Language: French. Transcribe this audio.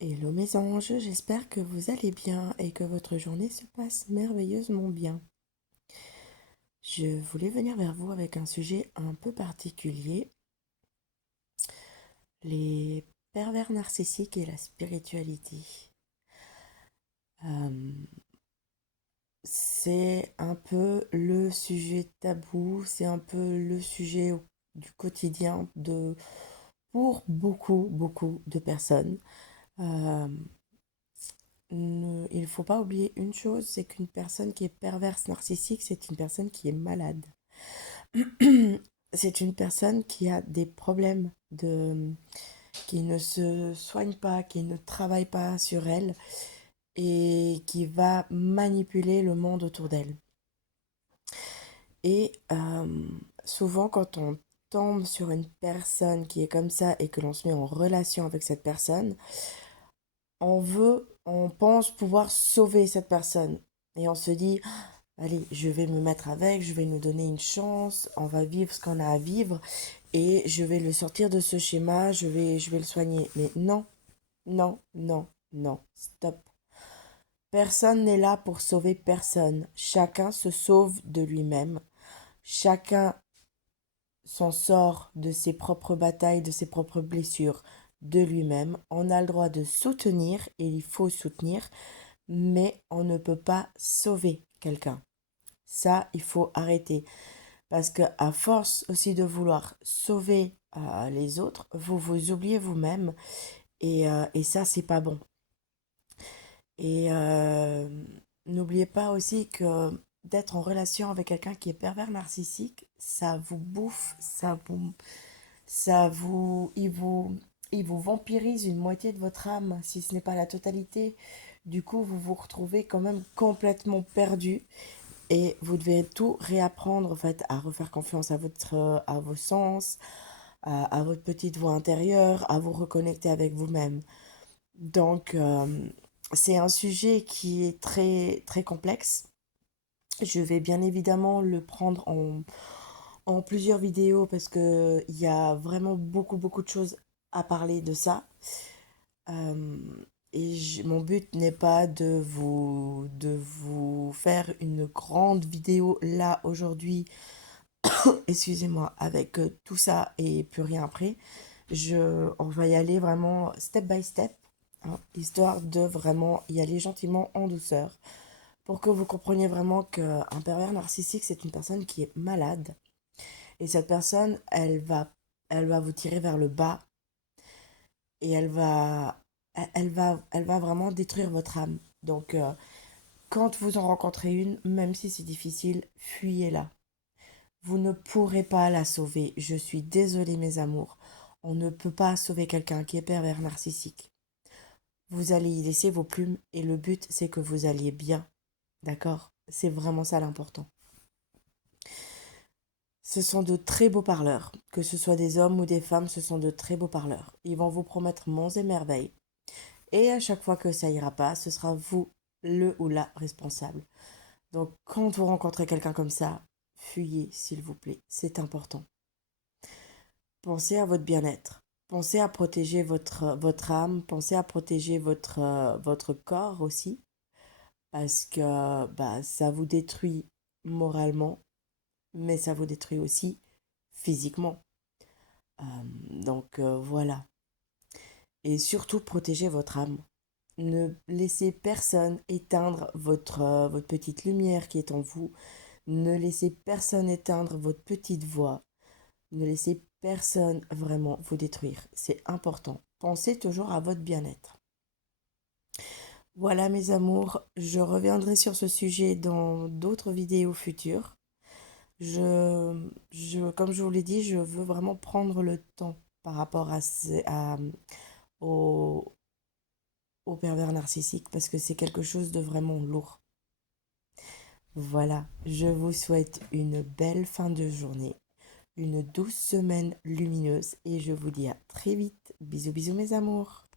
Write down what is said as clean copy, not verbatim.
Hello mes anges, j'espère que vous allez bien et que votre journée se passe merveilleusement bien. Je voulais venir vers vous avec un sujet un peu particulier, les pervers narcissiques et la spiritualité. Euh, c'est un peu le sujet tabou, c'est un peu le sujet du quotidien pour beaucoup de personnes. Euh, il ne faut pas oublier une chose, c'est qu'une personne qui est perverse narcissique, c'est une personne qui est malade. C'est une personne qui a des problèmes qui ne se soigne pas, qui ne travaille pas sur elle et qui va manipuler le monde autour d'elle. Et souvent, quand on tombe sur une personne qui est comme ça et que l'on se met en relation avec cette personne, on pense pouvoir sauver cette personne. Et on se dit, allez, je vais me mettre avec, je vais nous donner une chance, on va vivre ce qu'on a à vivre et je vais le sortir de ce schéma, je vais le soigner. Mais non, non, stop. Personne n'est là pour sauver personne. Chacun se sauve de lui-même. Chacun s'en sort de ses propres batailles, de ses propres blessures, de lui-même. On a le droit de soutenir et il faut soutenir, mais on ne peut pas sauver quelqu'un. Ça, il faut arrêter. Parce que à force aussi de vouloir sauver les autres, vous vous oubliez vous-même et ça, c'est pas bon. Et n'oubliez pas aussi que d'être en relation avec quelqu'un qui est pervers narcissique, ça vous bouffe, il vous vampirise une moitié de votre âme, si ce n'est pas la totalité. Du coup, vous vous retrouvez quand même complètement perdu et vous devez tout réapprendre en fait à refaire confiance à vos sens, à votre petite voix intérieure, à vous reconnecter avec vous-même. Donc, c'est un sujet qui est très complexe. Je vais bien évidemment le prendre en plusieurs vidéos parce qu'il y a vraiment beaucoup de choses à parler de ça. Euh, mon but n'est pas de vous faire une grande vidéo là aujourd'hui, excusez-moi, avec tout ça et plus rien après. On va y aller vraiment step by step, hein, histoire de vraiment y aller gentiment en douceur, pour que vous compreniez vraiment qu'un pervers narcissique, c'est une personne qui est malade. Et cette personne, elle va vous tirer vers le bas et elle va vraiment détruire votre âme. Donc, quand vous en rencontrez une, même si c'est difficile, fuyez-la. Vous ne pourrez pas la sauver. Je suis désolée, mes amours. On ne peut pas sauver quelqu'un qui est pervers narcissique. Vous allez y laisser vos plumes et le but, c'est que vous alliez bien. D'accord? C'est vraiment ça l'important. Ce sont de très beaux parleurs. Que ce soit des hommes ou des femmes, ce sont de très beaux parleurs. Ils vont vous promettre monts et merveilles. Et à chaque fois que ça ira pas, ce sera vous, le ou la responsable. Donc, quand vous rencontrez quelqu'un comme ça, fuyez, s'il vous plaît. C'est important. Pensez à votre bien-être. Pensez à protéger votre âme. Pensez à protéger votre corps aussi. Parce que bah, ça vous détruit moralement, mais ça vous détruit aussi physiquement. Voilà. Et surtout, protégez votre âme. Ne laissez personne éteindre votre petite lumière qui est en vous. Ne laissez personne éteindre votre petite voix. Ne laissez personne vraiment vous détruire. C'est important. Pensez toujours à votre bien-être. Voilà mes amours, je reviendrai sur ce sujet dans d'autres vidéos futures. Comme je vous l'ai dit, je veux vraiment prendre le temps par rapport au, au pervers narcissique parce que c'est quelque chose de vraiment lourd. Voilà, je vous souhaite une belle fin de journée, une douce semaine lumineuse et je vous dis à très vite. Bisous bisous mes amours.